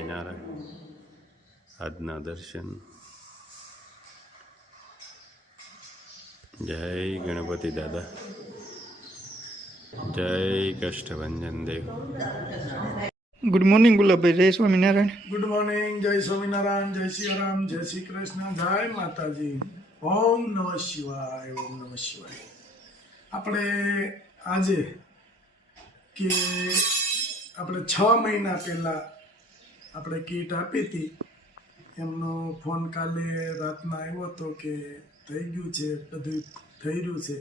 સ્વામિનારાયણ. આજના દર્શન. જય ગણપતિ દાદા, જય કષ્ટભંજન દેવ. Good morning Gulabbhai. જય સ્વામિનારાયણ. Good morning. જય સ્વામિનારાયણ. જય શ્રી રામ. જય શ્રી કૃષ્ણ. જય માતાજી. ઓમ નમઃ શિવાય. ઓમ નમઃ શિવાય. આપણે આજે કે આપણે 6 મહિના પહેલા આપણે કીટ આપી હતી, એમનો ફોન કાલે રાતના આવ્યો હતો કે થઈ ગયું છે, બધું થઈ રહ્યું છે.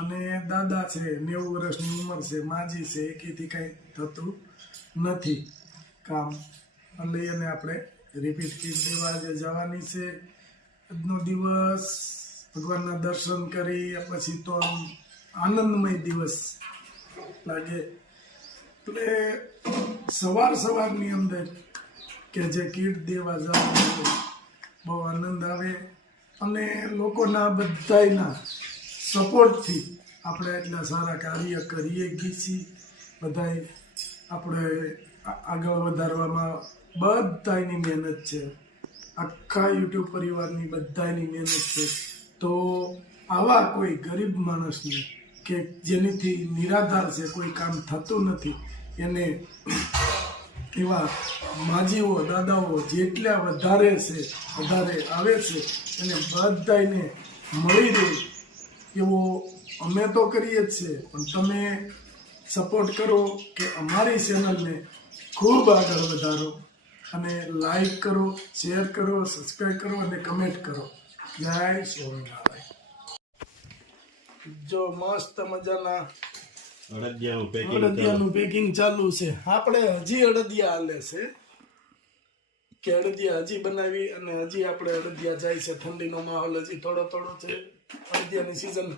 અને દાદા છે, 90 વર્ષની ઉંમર છે, માજી છે, એકેથી કાંઈ થતું નથી કામ. એટલે એને આપણે રિપીટ કીટ દેવા આજે જવાની છે. આજનો દિવસ ભગવાનના દર્શન કરી પછી તો આમ આનંદમય દિવસ લાગે. એટલે સવારની અંદર કે જે કીટ દેવા જવાનું બહુ આનંદ આવે. અને લોકોના બધાના સપોર્ટથી આપણે એટલા સારા કાર્ય કરીએ છીએ. બધાય આપણે આગળ વધારવામાં બધાની મહેનત છે, આખા યુટ્યુબ પરિવારની બધાની મહેનત છે. તો આવા કોઈ ગરીબ માણસને કે જેનીથી નિરાધાર છે, કોઈ કામ થતું નથી, એને એવા માજીઓ દાદાઓ જેટલા વધારે આવે છે એને બધાને મળી રહે એવો અમે તો કરીએ જ છે. પણ તમે સપોર્ટ કરો કે અમારી ચેનલને ખૂબ આગળ વધારો અને લાઈક કરો, શેર કરો, સબસ્ક્રાઈબ કરો અને કમેન્ટ કરો. જય સ્વામિનારાયણ. જો મસ્ત મજાના અડદિયાનું પેકિંગ ચાલુ છે. આપણે હજી અડદિયા હાલે છે કે અડદિયા હજી બનાવી અને હજી આપણે અડદિયા જાય છે. ઠંડીનો માહોલ હજી થોડો છે. અડદિયાની સિઝન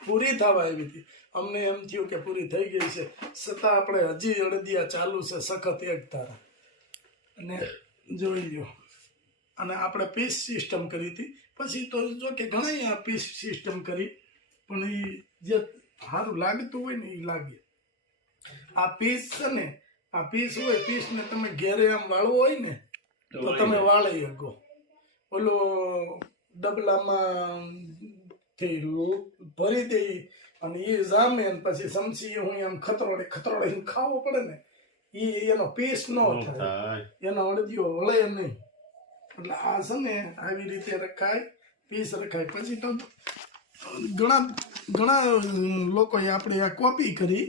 પૂરી થવા આવી હતી. અમને એમ થયું કે પૂરી થઈ ગઈ છે, છતાં આપણે હજી અડદિયા ચાલુ છે સખત એક ધારા. અને જોઈ લો. અને આપણે પીસ સિસ્ટમ કરી હતી. પછી તો જો કે ઘણા પીસ સિસ્ટમ કરી, પણ એ જે સારું લાગતું હોય ને એ લાગે. આ પીસ છે ને, આ પીસ હોય, પીસને તમે ઘેરે આમ વાળવો હોય ને તો તમે વાળી શકો. ઓલો ડબલામાં થી ભરી દે અને એ જામે પછી સમસી હું આમ ખતરોડે ખાવો પડે ને, એનો પીસ ન થાય, એનો અડદિયો વળે નહીં. એટલે આ છે ને આવી રીતે રખાય, પીસ રખાય. પછી તો ઘણા લોકોએ આપણે આ કોપી કરી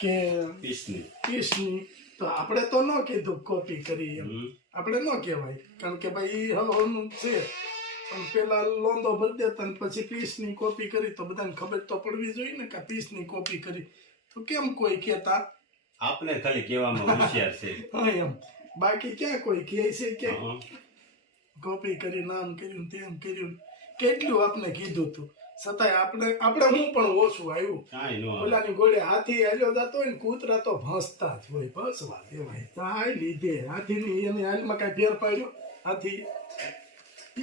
કે પીસની, તો આપણે તો ન કીધું કોપી કરી, એમ આપણે ન કહેવાય. કારણ કે ભાઈ હવાનું છે. પણ પેલા લોંદો ભરી દેતા ને પછી પીસની કોપી કરી તો બધાને ખબર તો પડવી જોઈએ ને કે પીસની કોપી કરી. તો કેમ કોઈ કહેતા? આપણે ખાલી કહેવામાં હોશિયાર છે. હા એમ. બાકી ક્યાં કોઈ કહે છે કે કોપી કરી, નામ કર્યું, તેમ કર્યું, કેટલું આપણે કીધું હતું. છતાંય આપણે હું પણ ઓછું આવ્યું. ઓલાની ગોળે હાથી હાલ્યો જતો હોય ને, કૂતરા તો ભસતા જ હોય, ભસવા દેવાય. તાય લીધે હાથીની એની હાલમાં કાંઈ ફેર પાડ્યો હાથી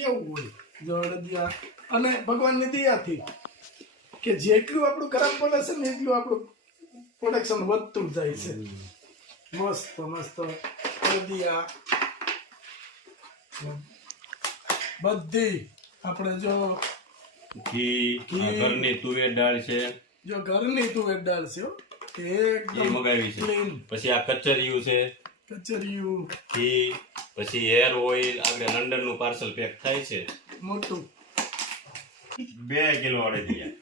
એવું હોય. જો અડદિયા અને ભગવાનની દયાથી કે જેટલું આપણું ખરાબ પડે છે ને એટલું આપણું પ્રોડક્શન વધતું જાય છે. મસ્ત અડદિયા બધી આપણે જો ઘરની તુવેર દાળ છે, જો ઘરની તુવેર દાળ છે એકદમ મગાવી છે. પછી આ કચરિયું છે, કચરિયું, ઘી, પછી હેર ઓઇલ. આગળ લંડન નું પાર્સલ પેક થાય છે મોટું. 2 કિલો અડદિયા.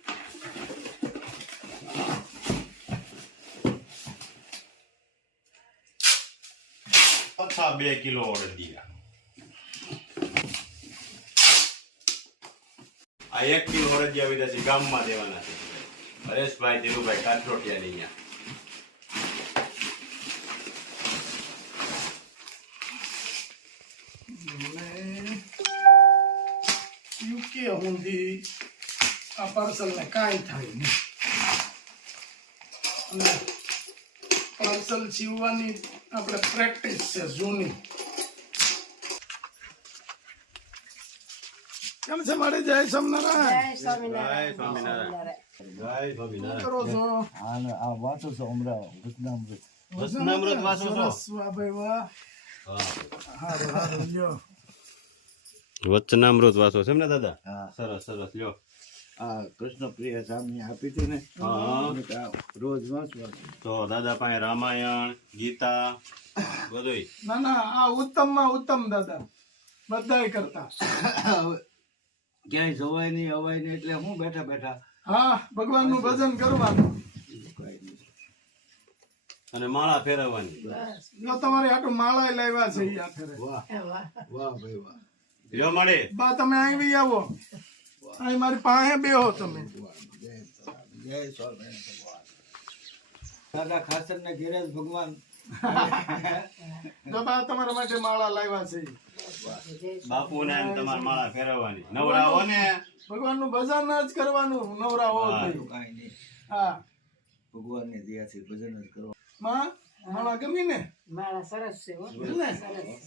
પાછા 2 કિલો અડદિયા. આ 1 કિલો અડદિયા વિદેશી ગામમાં દેવાના છે. હરેશભાઈ ધીરુભાઈ કાઠરોટિયાની અહીંયા. યુકે સુધી આ પાર્સલને કાંઈ થાય નહીં. અને પાર્સલ સીવવાની આપણે પ્રેક્ટિસ છે જૂની. કેમ છે મારે? જય સ્વામિનારાયણ. જય સ્વામિનારાયણ. કરો છો? આ વાંચો છો હમણાં વચનામૃત. વચનામૃત વાંચો છો? સરસ, વાહ ભાઈ વાહ. હા. હારું, હારું, લ્યો. વચનામૃત વાંચો છે એમ ને દાદા? હા સરસ સરસ લ્યો. આ કૃષ્ણ પ્રિય સામે આપી હતી ને હા. મેં કહ્યું, રોજ વાંચવા તો દાદા પાસે રામાયણ ગીતા બધુંય. ના ના આ ઉત્તમમાં ઉત્તમ દાદા બધાય કરતા. હવે ક્યાંય જવાય નહીં અવાય નહીં એટલે હું બેઠા બેઠા હા ભગવાનનું ભજન કરવાનું. બીજું કાંઈ નહીં. અને માળા ફેરવવાની. જો તમારી હાટું માળા લાવ્યા છે ઈ આ ફેરે. વાહ વાહ ભાઈ વાહ લ્યો મળે. બા તમે આવી આવો, અહીં મારી પાસે બેહો તમે. જય સ્વામિનારાયણ ભગવાન. દાદા ખાસર ને ઘેરે જ ભગવાન જો બા તમારા માટે માળા લાવ્યા છે. બાપુને અને તમારે માળા ફેરવવાની. નવરાવો ને. ભગવાનનું ભજન જ કરવાનું નવરા હો તો. કાંઈ નહીં હા ભગવાનની દયાથી ભજન જ કરવા. માં માળા ગમી ને? મારા સરસ છે હો. ને? સરસ.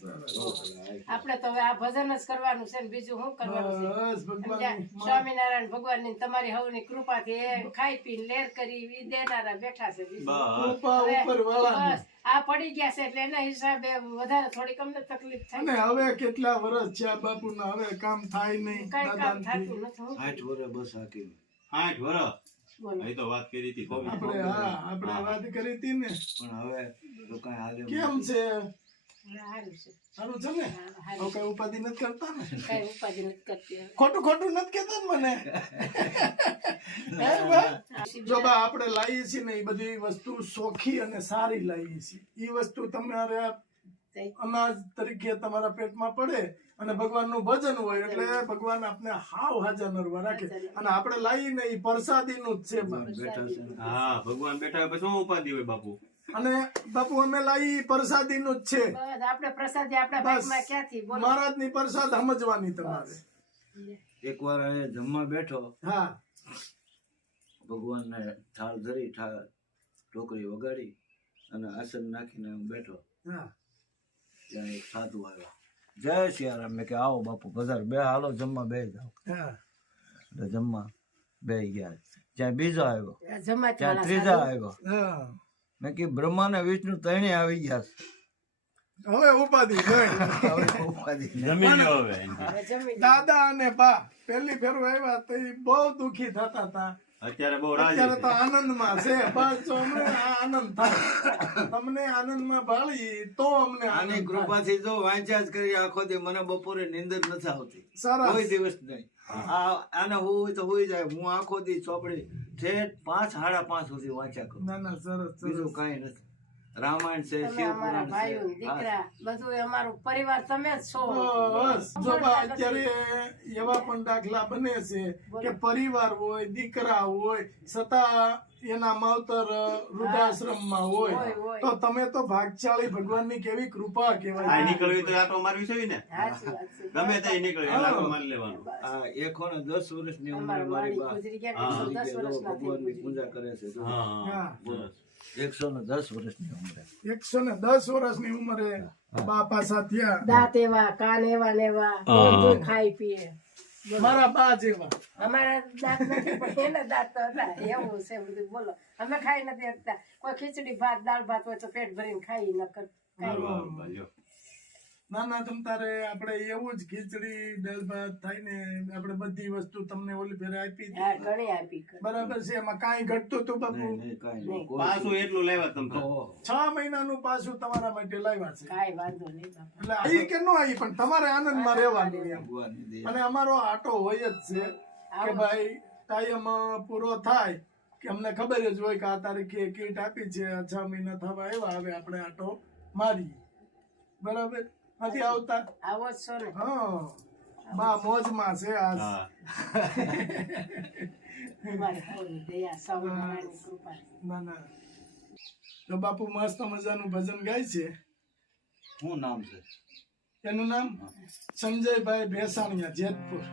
આપણે તો હવે આ ભજન જ કરવાનું છે ને બીજું શું કરવાનું છે? બસ સમજ્યા? ભગવાન સ્વામિનારાયણ ભગવાનની તમારી હવની કૃપાથી એ ખાઈ પીને લેર કરી ઈ દેનારા બેઠા છે બીજું. બસ. કૃપા હવે ઉપર વાળા. બસ આ પડી ગયા છે એટલે એના હિસાબે વધારે થોડીક અમને તકલીફ અને થાય. હવે કેટલા વર્ષ છે આ બાપુના, હવે કામ થાય નહીં કઈ કામ દાદાથી. થતું નથી હો. 8 વર્ષ બસ હાકી 8 વર્ષ. બોલો. અહીં તો વાત કરી હતી કોવિડ. આપણે હા આપણે વાત કરી હતી ને. પણ હવે તો કાંઈ હાલે એમ કેમ નથી. છે? સારું છે. સારું છે ને? હા, હવે સારું છે. કઈ ઉપાધિ નથી કરતા ને? કઈ ઉપાધિ નથી કરતી હવે. ખોટું ખોટું નથી કેતા ને મને? હે બા? જો બા આપણે લાવીએ છીએ ને એ બધી વસ્તુ સોખી અને સારી લાવીએ છીએ. એ વસ્તુ તમારે અનાજ તરીકે તમારા પેટમાં પડે અને ભગવાનનું ભજન હોય એટલે ભગવાન આપને હાવ હાજર નરવા રાખે. અને આપણે લાવીને એ પ્રસાદીનું જ છે બા. બેઠા છે ને. હા ભગવાન બેઠા હોય પછી શું ઉપાધિ હોય બાપુ? અને બાપુ અમે લાવી પ્રસાદીનું જ છે. બસ આપણે પ્રસાદી આપણા બસ પેટમાં ક્યાંથી બોલો. મહારાજની પ્રસાદ સમજવાની તમારે. એકવાર અહીંયા જમવા બેઠો હા ભગવાનને થાળ ધરી ટોકરી વગાડી અને આસન નાખીને હું બેઠો હા ત્યાં એક સાધુ આવ્યા. જય સિયારામ. મેં કે આવો બાપુ પધાર બે હાલો જમવા બે જાઓ. હા એટલે જમવા બે ગયા. ત્યાં બીજો આવ્યો, જમાત ત્યાં વાળા ત્રીજા આવ્યો. હા મેં કીધું બ્રહ્મા ને વિષ્ણુ ત્રણે આવી ગયા છે. હવે ઉપાધિ નહીં. હવે ઉપાધિ નહીં. જમી લ્યો હવે. હવે જમી લો. દાદા અને બા પહેલી ફેર આવ્યા તો ઈ બહુ દુખી થતા હતા. અત્યારે બહુ રાજી અત્યારે તો છે. આનંદમાં છે. બસ જો અમને આ આનંદ થાય. તમને આનંદમાં ભાળી તો અમને આની આનંદ થાય. કૃપાથી જો વાંચ્યા જ કરી આખો દી મને બપોરે નીંદર નથી આવતી સરસ. કોઈ દિવસ નહીં. આને હોય તો હોઈ જાય. હું આખો દી ચોપડી ઠેઠ 5 સાડા 5 સુધી વાંચ્યા કરું. ના ના સરસ બીજું સરસ. કાંઈ નથી. રામાયણ છે, તમે શિવ અમારા પુરાણ ભાઈઓ છે. દીકરા બધું અમારું પરિવાર તમે જ છો. બસ જો બા અત્યારે એવા પણ દાખલા બને છે કે પરિવાર હોય દીકરા હોય છતાં એના માવતર વૃદ્ધાશ્રમમાં હોય હોય. તો તમે તો ભાગશાળી. ભગવાનની કેવી કૃપા આ કહેવાય. નીકળવી તો આટો મારવી છે ને. સાચી વાત છે. ગમે ત્યાં નીકળ્યું એટલે આટો મારી લેવાનું. આ એકો ને 10 વર્ષની ઉંમરે અમારા મારી વાડી બા ગુજરી ગયા હા. 110 વર્ષના થઈ ભગવાનની ગુજરી પૂજા કરે છે. જો. હા હા. સરસ. 110 વર્ષની ઉંમરે 110 વર્ષની ઉંમરે બા પાસા થયા. દાંત એવા કાન એવા ને એવા બધું ખાઈ પીએ. મારા બા જેવા. અમારા દાંત નથી પણ એના દાંત તો હતા. એવું છે બધું બોલો. અમે ખાઈ નથી શકતા. કોઈ ખીચડી ભાત દાળ ભાત હોય તો પેટ ભરીને ખાઈ ન કર બરાબર, લ્યો. ના ના તમ તારે આપણે એવું જ ખીચડી દાળ ભાત થાય ને આપણે બધી વસ્તુ તમને ઓલી ફેરે આપી હા હતી. ઘણી આપી બરાબર છે. એમાં કાંઈ ઘટતું હતું બાપુ? નહીં કાંઈ નહીં. કોઈ પાછું એટલું લાવ્યા તમ તો. ઓહો. 6 મહિનાનું પાછું તમારા માટે લાવ્યા છે. કાંઈ વાંધો નહીં બાપા. એટલે આવી કે ન આવી પણ તમારે આનંદમાં રહેવાનું એમ. ભગવાનની દયા. અને અમારો આટો હોય જ છે કે ભાઈ ટાઈમ પૂરો થાય કે અમને ખબર જ હોય કે આ તારીખે કીટ આપી છે 6 મહિના થવા આવ્યા હવે આપણે આટો મારી. બરાબર નથી આવતા? આવો જ છો ને. હા બા મોજમાં છે આજ. હા. તમારી હવની દયા સ્વામિનારાયણની કૃપા. ના ના તો બાપુ મસ્ત મજાનું ભજન ગાય છે. શું નામ છે? એનું નામ સંજયભાઈ ભેસાણીયા, જેતપુર.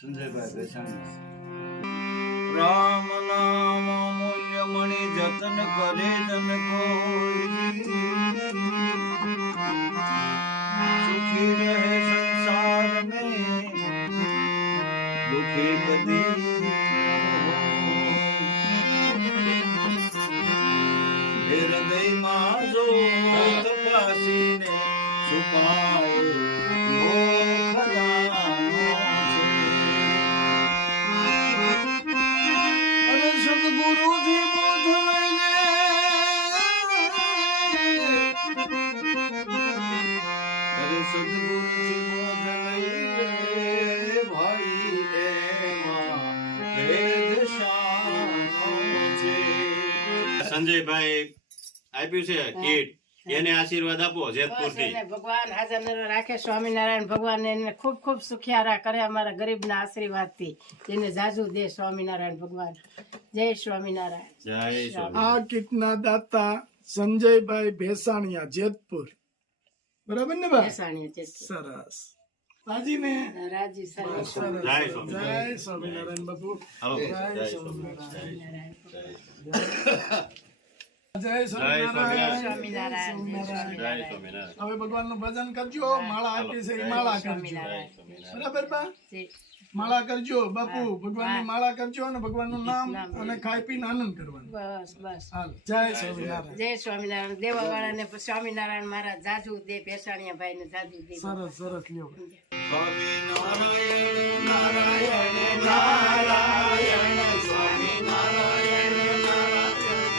સંજયભાઈ બેસાણી. રામ નામ અમૂલ્ય મણિ જતન કરે જન કોઈ, સુખી રહે સંસાર में दुखी कदी હૃદયમાં છુપાય મોખદાનો છે. અરે સદગુરુથી બોધ લઈને, અરે સદગુરુથી બોધ લઈને ભાઈ એમાં ભેદ શાનો છે. સંજયભાઈ આપ્યું છે કીટ, એને આશીર્વાદ આપો જેતપુર બસ થી. એને ભગવાન હાજર નજર રાખે, સ્વામિનારાયણ ભગવાન એને ખૂબ ખૂબ સુખિયારા કરે અમારા ગરીબના આશીર્વાદથી. એને જાજુ દે સ્વામિનારાયણ ભગવાન. જય સ્વામિનારાયણ. જય સ્વામી. આ કીટના દાતા સંજયભાઈ ભેસાણીયા જેતપુર. બરાબર ને બા? બેસાણીએ છે. સરસ. રાજી ને? રાજી સર્વ જય સ્વામી. જય સ્વામિનારાયણ બાપુ. હાલો. જય જય સ્વામિનારાયણ. સ્વામિનારાયણ. જય જય સ્વામિનારાયણ. સ્વામિનારાયણ. જય જય સ્વામિનારાયણ. સ્વામિનારાયણ. હવે ભગવાનનું ભજન કરજો, માળા આપી છે એ માળા કરજો. બરાબર બા? જય માળા કરજો બાપુ, ભગવાનની માળા કરજો અને ભગવાનનું નામ અને ખાઈ પીને આનંદ કરવાનો. બસ બસ. હાલ, જય સ્વામિનારાયણ. જય સ્વામિનારાયણ. દેવાવાળાને સ્વામિનારાયણ મારા જાજુ દે, પેશાણીયા ભાઈ ને જાજુ દે. સરસ સરસ લ્યો. સ્વામિનારાયણ નારાયણ નારાયણ સ્વામિનારાયણ નારાયણ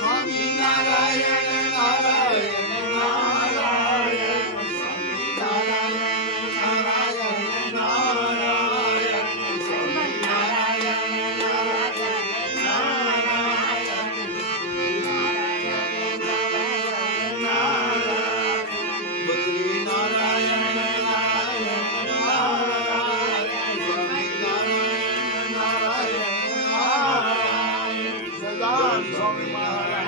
સ્વામિનારાયણ નારાયણ નારાયણ સ્વામિનારાયણ નારાયણ નારાયણ સ્વામિનારાયણ સ્વામી મહારાજ